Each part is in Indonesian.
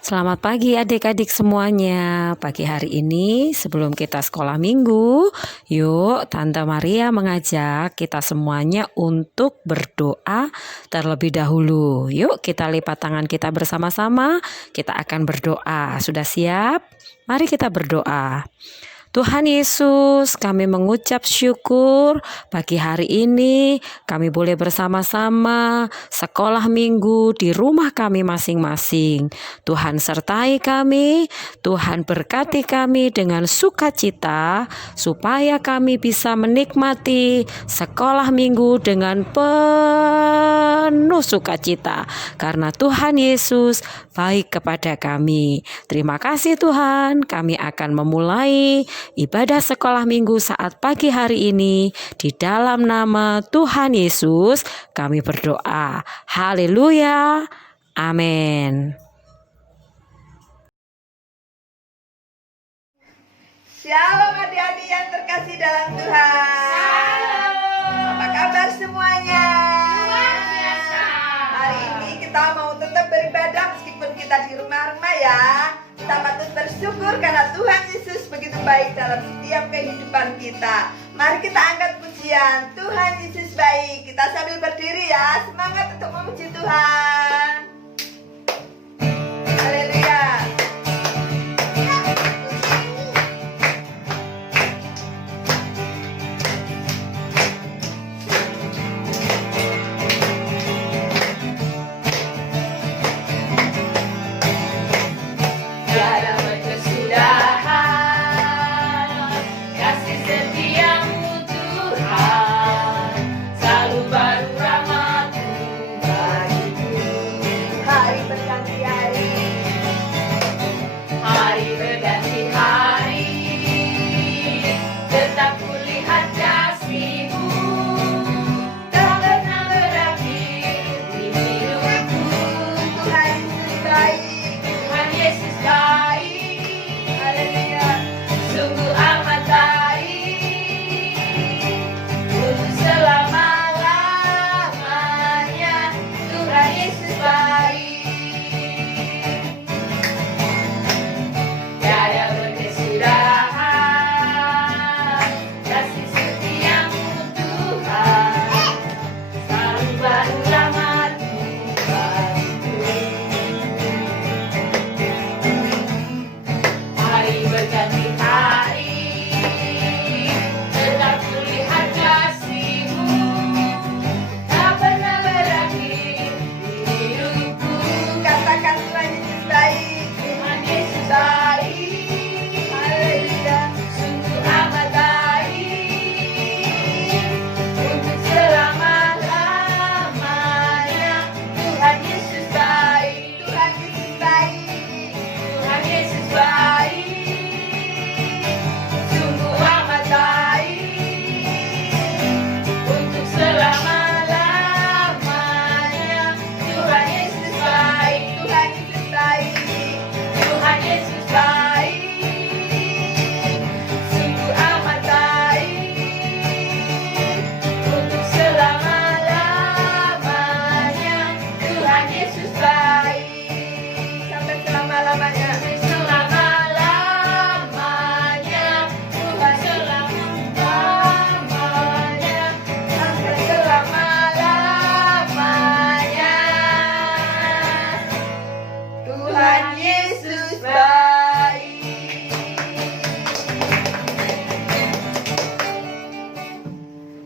Selamat pagi adik-adik semuanya. Pagi hari ini sebelum kita sekolah minggu, yuk Tante Maria mengajak kita semuanya untuk berdoa terlebih dahulu. Yuk kita lipat tangan kita bersama-sama, kita akan berdoa. Sudah siap? Mari kita berdoa. Tuhan Yesus, kami mengucap syukur pagi hari ini kami boleh bersama-sama sekolah minggu di rumah kami masing-masing. Tuhan sertai kami, Tuhan berkati kami dengan sukacita supaya kami bisa menikmati sekolah minggu dengan penuh sukacita karena Tuhan Yesus baik kepada kami. Terima kasih Tuhan, kami akan memulai ibadah sekolah minggu saat pagi hari ini di dalam nama Tuhan Yesus kami berdoa. Haleluya. Amin. Shalom adik-adik yang terkasih dalam Tuhan. Shalom. Apa kabar semuanya? Luar biasa. Hari ini kita mau tetap beribadah meskipun kita di rumah-rumah ya. Kita patut bersyukur karena Tuhan Yesus begitu baik dalam setiap kehidupan kita. Mari kita angkat pujian Tuhan Yesus baik. Kita sambil berdiri ya. Semangat untuk memuji Tuhan. Haleluya. Tiada berkesudahan, kasih setiamu Tuhan, selalu baru rahmat-Mu bagiku. Hari berganti hari. Hari berganti hari, tetap kulihat kasih-Mu, tak pernah berakhir di hidupku. Tuhan Yesus baik. Tuhan Yesus baik, Haleluya. sungguh amat baik, untuk selama-lamanya. Tuhan Yesus baik, tiada berkesudahan, kasih setiamu Tuhan, selalu baru rahmat-Mu bagiku. Hari berganti hari, tetap kulihat kasih-Mu, tak pernah berakhir di hidupku. Katakan Tuhan Yesus baik. Tuhan Yesus baik, Haleluya. sungguh amat baik, untuk selama-lamanya. Tuhan Yesus baik, Tuhan Yesus baik. Tuhan Yesus baik, sungguh amat baik, untuk selama-lamanya. Tuhan Yesus baik, Tuhan Yesus baik. Tuhan Yesus baik, sungguh amat baik, untuk selama-lamanya. Tuhan Yesus baik, Sampai selama-lamanya. selama-lamanya. Tuhan selama-lamanya, sampai selama-lamanya. Tuhan Yesus baik.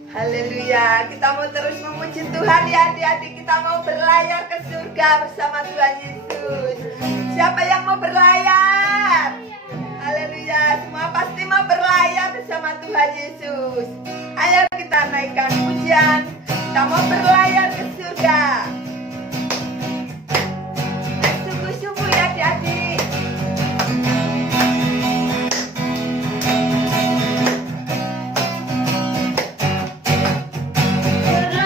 Haleluya. Kita mau terus memuji Tuhan ya adik-adik. Kita mau berlayar ke surga bersama Tuhan Yesus. Siapa yang mau berlayar? Haleluya. Semua pasti mau berlayar bersama Tuhan Yesus. Ayo kita naikkan pujian. Kita mau berlayar ke surga. Sungguh-sungguh ya adik-adik.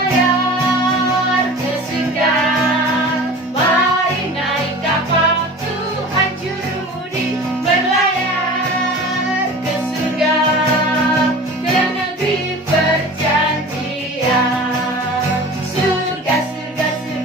Berlayar ke surga, mari naik kapal Tuhan Jurumudi. Berlayar ke surga, ke negeri perjanjian. Surga, surga, surga.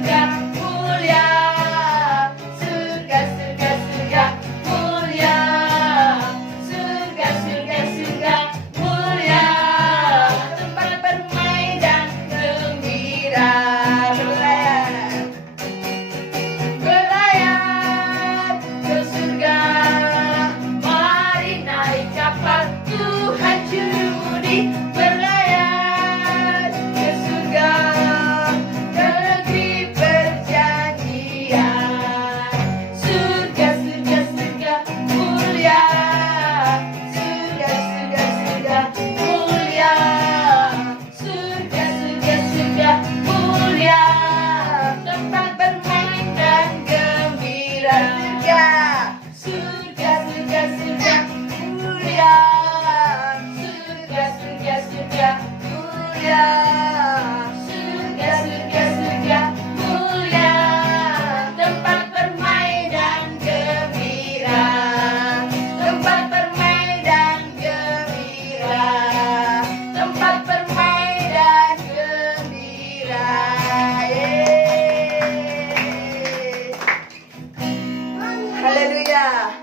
Haleluya.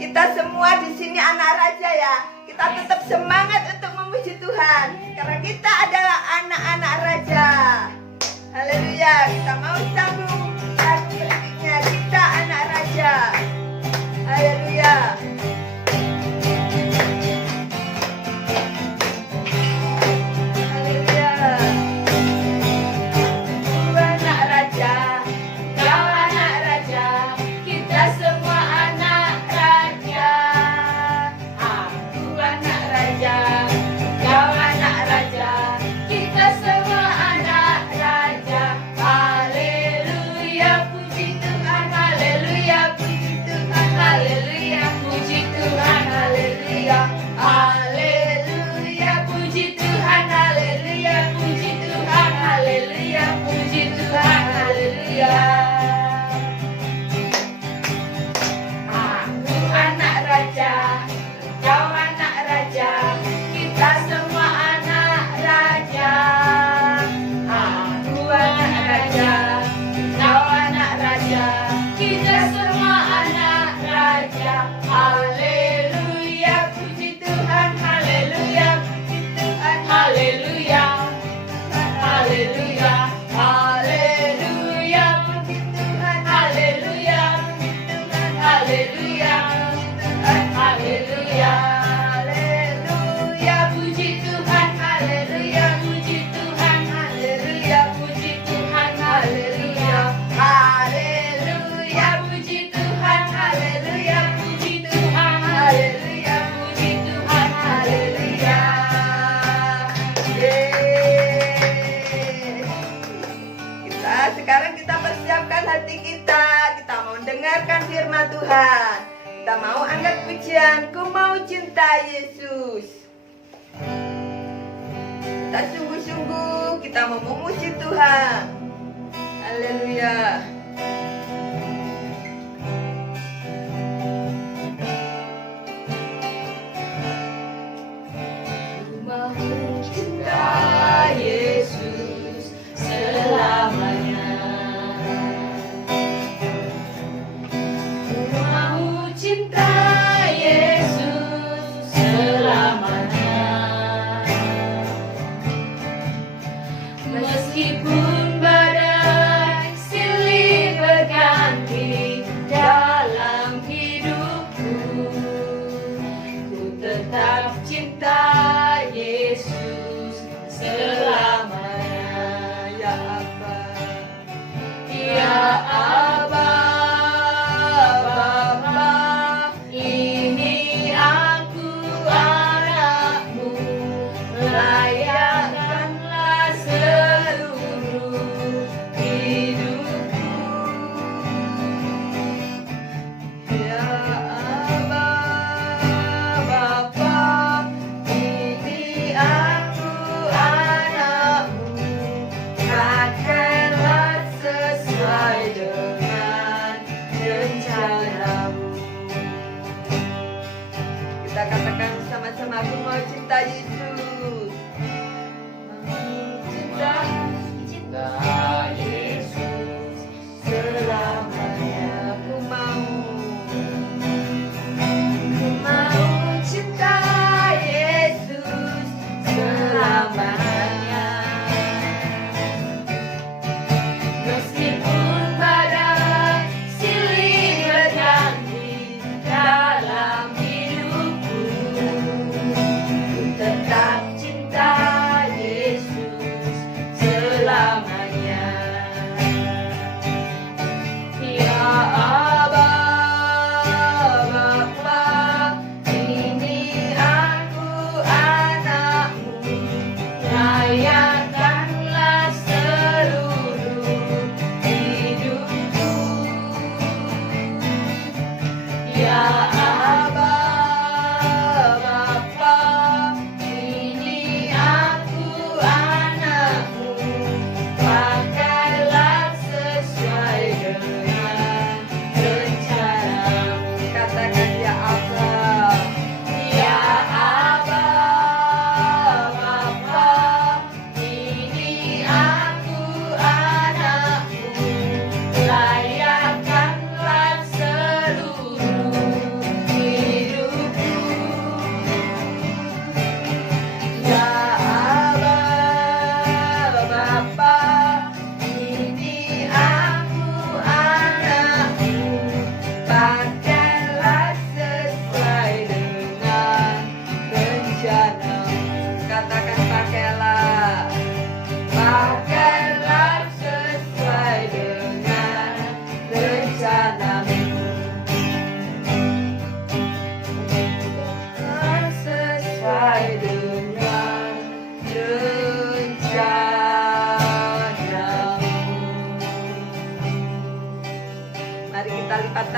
Kita semua di sini anak raja ya. Kita tetap semangat untuk memuji Tuhan karena kita adalah anak-anak raja. Haleluya. Kita mau sambung lagu berikutnya. Kita anak raja. Haleluya. Haleluya. Ku anak raja, kau anak raja, kita semua anak raja. Aku anak raja, kau anak raja, kita semua anak raja. Haleluya, puji Tuhan, haleluya, puji Tuhan, haleluya, puji Tuhan, haleluya. Haleluya, puji Tuhan, haleluya, puji Tuhan, haleluya, puji Tuhan, haleluya. Aku anak raja, kau anak raja, kita semua anak raja. Aku anak raja, kau anak raja, kita semua anak raja. Haleluya, puji Tuhan, haleluya, puji Tuhan, haleluya. Haleluya, haleluya, puji Tuhan, haleluya, puji Tuhan, haleluya, haleluya, haleluya, puji Tuhan, haleluya, puji Tuhan, haleluya, puji Tuhan, haleluya, haleluya, puji Tuhan, haleluya, puji Tuhan, haleluya, puji Tuhan, haleluya. Sekarang kita persiapkan hati kita. Kita mau dengarkan firman Tuhan. Kita mau angkat pujian. Ku mau cinta Yesus. Kita sungguh-sungguh kita mau memuji Tuhan. Haleluya. Ku mau cinta Yesus selamanya. Ku mau cinta Yesus selamanya. Meskipun badai silih berganti dalam hidupku, ku tetap cinta Yesus selamanya. Ya Abba. Ya Abba, Bapa, ini aku anakmu, layakkanlah seluruh hidupku. Ya Abba, Bapa, Ini aku anakmu, pakailah sesuai dengan rencanamu. kita katakan sama-sama, aku mau cinta Yesus. Cinta, cinta Yesus selamanya. Aku mau. Ku mau cinta Yesus selamanya. Meskipun badai silih berganti dalam hidupku, ku tetap cinta Yesus selamanya. Ya Abba, Bapa, ini aku anakmu, layakkanlah seluruh hidupku. Ya Abba, Bapa, ini aku anakmu, pakailah sesuai dengan rencanamu. Katakan ya Abba. Ya Abba, Bapa, ini aku anakmu, layakkanlah seluruh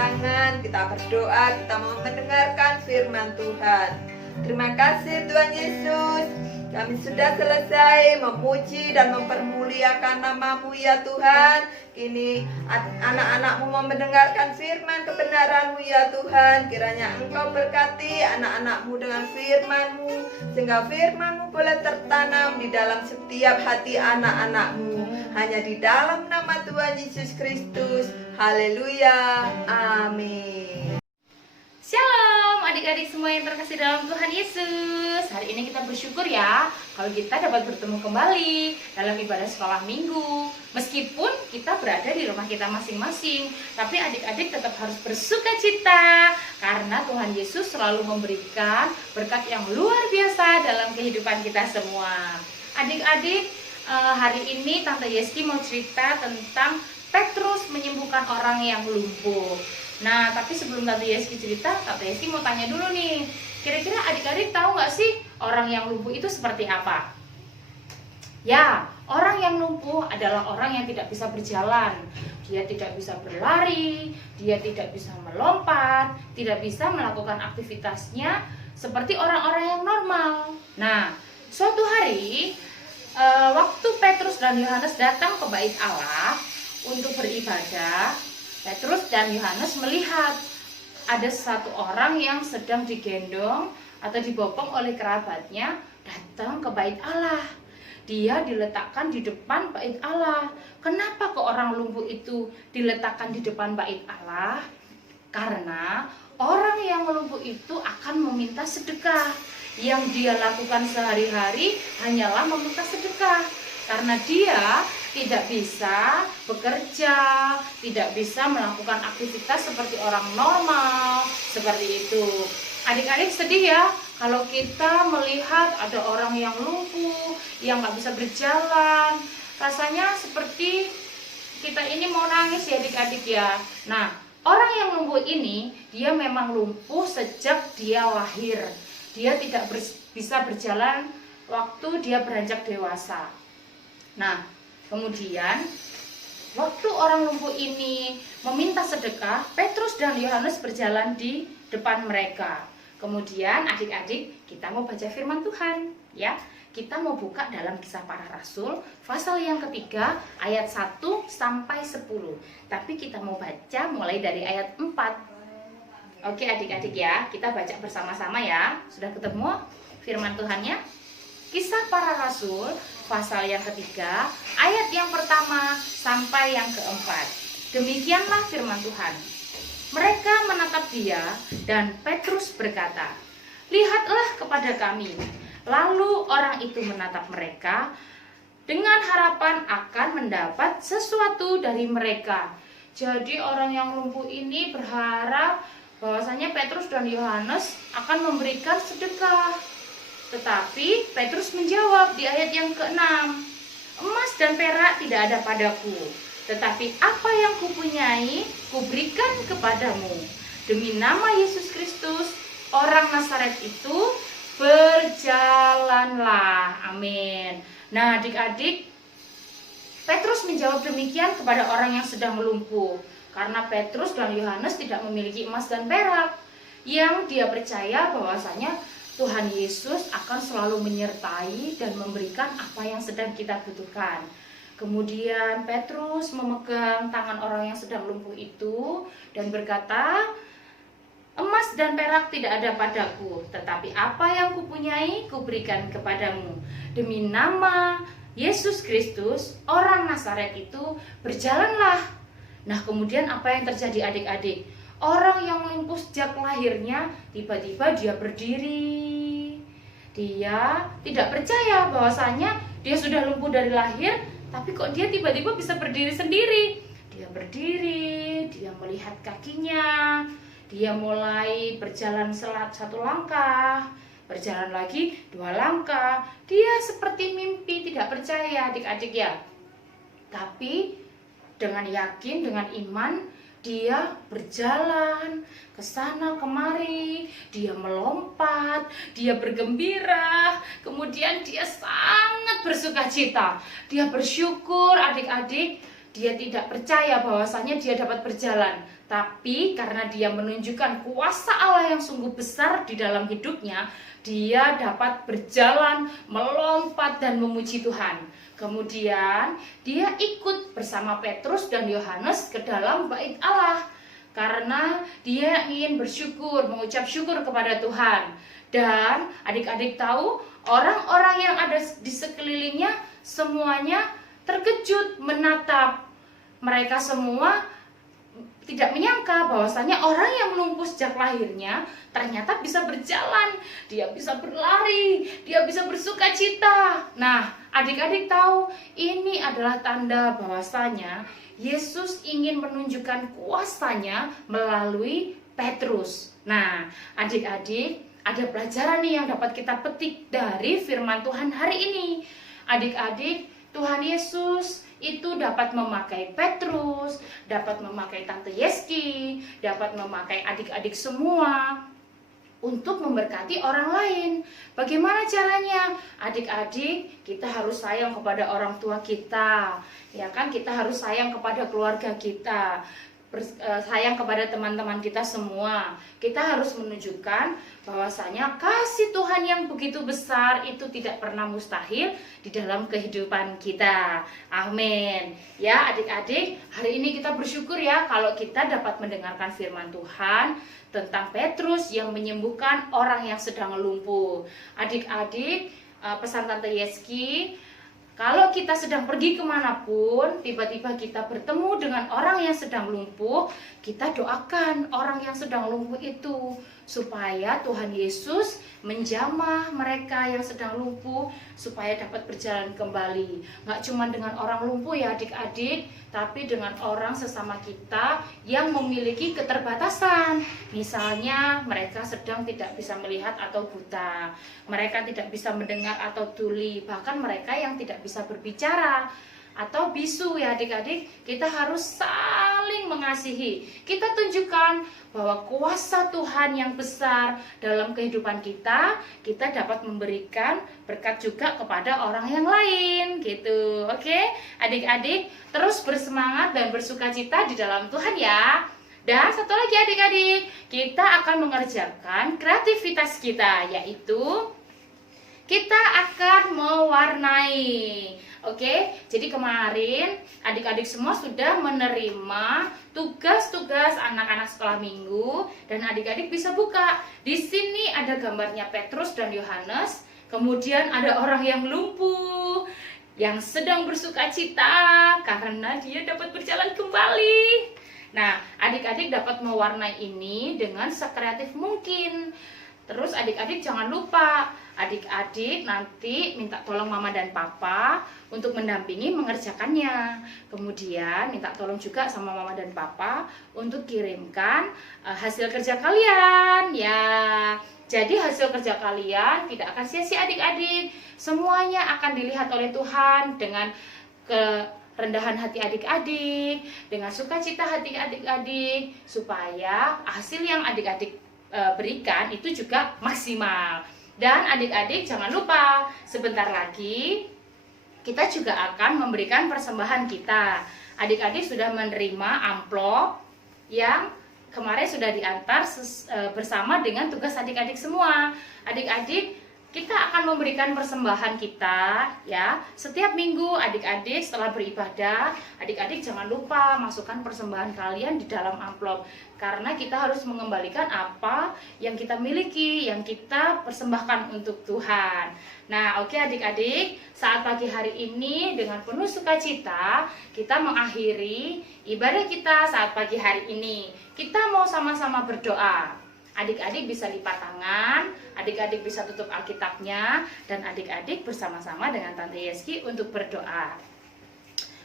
tangan, kita berdoa, kita mau mendengarkan firman Tuhan. Terima kasih Tuhan Yesus. Kami sudah selesai memuji dan mempermuliakan nama-Mu ya Tuhan. Kini anak-anak-Mu mau mendengarkan firman kebenaran-Mu ya Tuhan. Kiranya Engkau berkati anak-anak-Mu dengan firman-Mu, sehingga firman-Mu boleh tertanam di dalam setiap hati anak-anak-Mu. Hanya di dalam nama Tuhan Yesus Kristus. Haleluya. Amin. Shalom adik-adik semua yang terkasih dalam Tuhan Yesus. Hari ini kita bersyukur ya kalau kita dapat bertemu kembali dalam ibadah sekolah minggu. Meskipun kita berada di rumah kita masing-masing, tapi adik-adik tetap harus bersuka cita karena Tuhan Yesus selalu memberikan berkat yang luar biasa dalam kehidupan kita semua. Adik-adik, hari ini Tante Yeski mau cerita tentang Petrus menyembuhkan orang yang lumpuh. Nah, tapi sebelum Tante Yeski cerita, Tante Yeski mau tanya dulu nih. Kira-kira adik-adik tahu nggak sih orang yang lumpuh itu seperti apa? Ya, orang yang lumpuh adalah orang yang tidak bisa berjalan. Dia tidak bisa berlari, dia tidak bisa melompat, tidak bisa melakukan aktivitasnya seperti orang-orang yang normal. Nah, suatu hari, waktu Petrus dan Yohanes datang ke bait Allah untuk beribadah, Petrus dan Yohanes melihat ada satu orang yang sedang digendong atau dibopong oleh kerabatnya datang ke bait Allah. Dia diletakkan di depan bait Allah. Kenapa ke orang lumpuh itu diletakkan di depan bait Allah? Karena orang yang lumpuh itu akan meminta sedekah. Yang dia lakukan sehari-hari hanyalah meminta sedekah. Karena dia tidak bisa bekerja, tidak bisa melakukan aktivitas seperti orang normal, seperti itu. Adik-adik sedih ya kalau kita melihat ada orang yang lumpuh, yang nggak bisa berjalan. Rasanya seperti kita ini mau nangis ya adik-adik ya. Nah, orang yang lumpuh ini, dia memang lumpuh sejak dia lahir. Dia tidak bisa berjalan waktu dia beranjak dewasa. Nah, kemudian waktu orang lumpuh ini meminta sedekah, Petrus dan Yohanes berjalan di depan mereka. Kemudian adik-adik, kita mau baca firman Tuhan ya. Kita mau buka dalam Kisah Para Rasul pasal yang ketiga ayat 1 sampai 10. Tapi kita mau baca mulai dari ayat 4. Oke adik-adik ya, kita baca bersama-sama ya. Sudah ketemu firman Tuhannya? Kisah Para Rasul pasal yang ketiga, ayat yang pertama sampai yang keempat. Demikianlah firman Tuhan. Mereka menatap dia dan Petrus berkata, "Lihatlah kepada kami." Lalu orang itu menatap mereka dengan harapan akan mendapat sesuatu dari mereka. Jadi orang yang lumpuh ini berharap bahwasanya Petrus dan Yohanes akan memberikan sedekah. Tetapi Petrus menjawab di ayat yang ke-6, "Emas dan perak tidak ada padaku, tetapi apa yang kupunyai kuberikan kepadamu. Demi nama Yesus Kristus, orang Nazaret itu, berjalanlah." Amin. Nah adik-adik, Petrus menjawab demikian kepada orang yang sedang melumpuh, karena Petrus dan Yohanes tidak memiliki emas dan perak. Yang dia percaya bahwasanya Tuhan Yesus akan selalu menyertai dan memberikan apa yang sedang kita butuhkan. Kemudian Petrus memegang tangan orang yang sedang lumpuh itu dan berkata, "Emas dan perak tidak ada padaku, tetapi apa yang kupunyai kuberikan kepadamu. Demi nama Yesus Kristus, orang Nazaret itu, berjalanlah." Nah kemudian apa yang terjadi adik-adik? Orang yang lumpuh sejak lahirnya tiba-tiba dia berdiri. Dia tidak percaya bahwasanya dia sudah lumpuh dari lahir, tapi kok dia tiba-tiba bisa berdiri sendiri. Dia berdiri, dia melihat kakinya, dia mulai berjalan satu langkah, berjalan lagi 2 langkah. Dia seperti mimpi, tidak percaya adik-adik ya. Tapi dengan yakin, dengan iman, dia berjalan ke sana kemari, dia melompat, dia bergembira, kemudian dia sangat bersukacita. Dia bersyukur adik-adik, dia tidak percaya bahwasanya dia dapat berjalan, tapi karena dia menunjukkan kuasa Allah yang sungguh besar di dalam hidupnya, dia dapat berjalan, melompat dan memuji Tuhan. Kemudian dia ikut bersama Petrus dan Yohanes ke dalam bait Allah karena dia ingin bersyukur, mengucap syukur kepada Tuhan. Dan adik-adik tahu, orang-orang yang ada di sekelilingnya semuanya terkejut menatap. Mereka semua tidak menyangka bahwasanya orang yang lumpuh sejak lahirnya ternyata bisa berjalan, dia bisa berlari, dia bisa bersuka cita. Nah, adik-adik tahu, ini adalah tanda bahwasanya Yesus ingin menunjukkan kuasanya melalui Petrus. Nah, adik-adik, ada pelajaran nih yang dapat kita petik dari firman Tuhan hari ini. Adik-adik, Tuhan Yesus itu dapat memakai Petrus, dapat memakai Tante Yeski, dapat memakai adik-adik semua untuk memberkati orang lain. Bagaimana caranya? Adik-adik, kita harus sayang kepada orang tua kita, ya kan? Kita harus sayang kepada keluarga kita, sayang kepada teman-teman kita semua. Kita harus menunjukkan bahwasanya kasih Tuhan yang begitu besar itu tidak pernah mustahil di dalam kehidupan kita. Amin. Ya adik-adik, hari ini kita bersyukur ya kalau kita dapat mendengarkan firman Tuhan tentang Petrus yang menyembuhkan orang yang sedang lumpuh. Adik-adik, pesan Tante Yeski, kalau kita sedang pergi kemanapun, tiba-tiba kita bertemu dengan orang yang sedang lumpuh, kita doakan orang yang sedang lumpuh itu supaya Tuhan Yesus menjamah mereka yang sedang lumpuh supaya dapat berjalan kembali. Nggak cuma dengan orang lumpuh ya adik-adik, tapi dengan orang sesama kita yang memiliki keterbatasan. Misalnya mereka sedang tidak bisa melihat atau buta, mereka tidak bisa mendengar atau tuli, bahkan mereka yang tidak bisa berbicara atau bisu ya adik-adik. Kita harus saling mengasihi. Kita tunjukkan bahwa kuasa Tuhan yang besar dalam kehidupan kita, kita dapat memberikan berkat juga kepada orang yang lain gitu. Oke, adik-adik terus bersemangat dan bersukacita di dalam Tuhan ya. Dan satu lagi adik-adik, kita akan mengerjakan kreativitas kita, yaitu kita akan mewarnai. Oke, jadi kemarin adik-adik semua sudah menerima tugas-tugas anak-anak sekolah minggu dan adik-adik bisa buka. Di sini ada gambarnya Petrus dan Yohanes, kemudian ada orang yang lumpuh yang sedang bersuka cita karena dia dapat berjalan kembali. Nah, adik-adik dapat mewarnai ini dengan sekreatif mungkin. Terus adik-adik jangan lupa, adik-adik nanti minta tolong mama dan papa untuk mendampingi mengerjakannya. Kemudian minta tolong juga sama mama dan papa untuk kirimkan hasil kerja kalian ya. Jadi hasil kerja kalian tidak akan sia-sia adik-adik. Semuanya akan dilihat oleh Tuhan dengan kerendahan hati adik-adik, dengan sukacita hati adik-adik, supaya hasil yang adik-adik berikan itu juga maksimal. Dan adik-adik jangan lupa, sebentar lagi kita juga akan memberikan persembahan kita. Adik-adik sudah menerima amplop yang kemarin sudah diantar bersama dengan tugas adik-adik semua. Adik-adik, kita akan memberikan persembahan kita ya. Setiap minggu adik-adik setelah beribadah, adik-adik jangan lupa masukkan persembahan kalian di dalam amplop, karena kita harus mengembalikan apa yang kita miliki, yang kita persembahkan untuk Tuhan. Nah, oke adik-adik, saat pagi hari ini dengan penuh sukacita kita mengakhiri ibadah kita saat pagi hari ini. Kita mau sama-sama berdoa. Adik-adik bisa lipat tangan, adik-adik bisa tutup Alkitabnya, dan adik-adik bersama-sama dengan Tante Yeski untuk berdoa.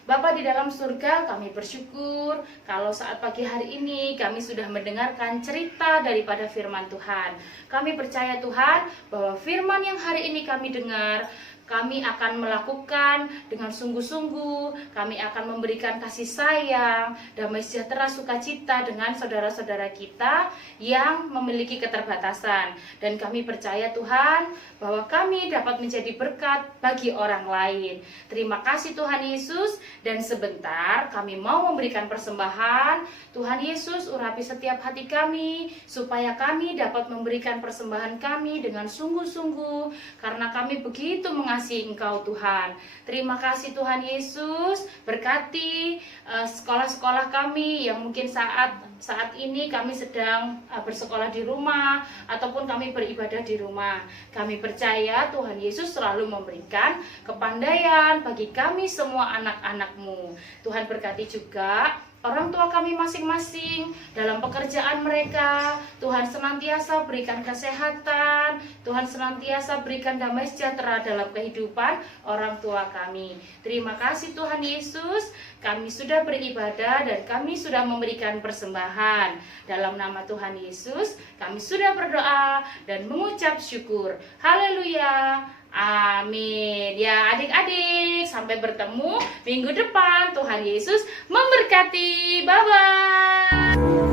Bapa di dalam surga, kami bersyukur kalau saat pagi hari ini kami sudah mendengarkan cerita daripada firman Tuhan. Kami percaya Tuhan bahwa firman yang hari ini kami dengar, kami akan melakukan dengan sungguh-sungguh. Kami akan memberikan kasih sayang, damai sejahtera, sukacita dengan saudara-saudara kita yang memiliki keterbatasan. Dan kami percaya Tuhan bahwa kami dapat menjadi berkat bagi orang lain. Terima kasih Tuhan Yesus. Dan sebentar kami mau memberikan persembahan. Tuhan Yesus, urapi setiap hati kami supaya kami dapat memberikan persembahan kami dengan sungguh-sungguh, karena kami begitu mengasihi Engkau Tuhan. Terima kasih Tuhan Yesus. Berkati sekolah-sekolah kami yang mungkin saat ini kami sedang bersekolah di rumah ataupun kami beribadah di rumah. Kami percaya Tuhan Yesus selalu memberikan kepandaian bagi kami semua anak-anak-Mu. Tuhan berkati juga orang tua kami masing-masing dalam pekerjaan mereka. Tuhan senantiasa berikan kesehatan, Tuhan senantiasa berikan damai sejahtera dalam kehidupan orang tua kami. Terima kasih Tuhan Yesus, kami sudah beribadah dan kami sudah memberikan persembahan. Dalam nama Tuhan Yesus, kami sudah berdoa dan mengucap syukur. Haleluya. Amin. Ya adik-adik, sampai bertemu minggu depan. Tuhan Yesus memberkati. Bye-bye.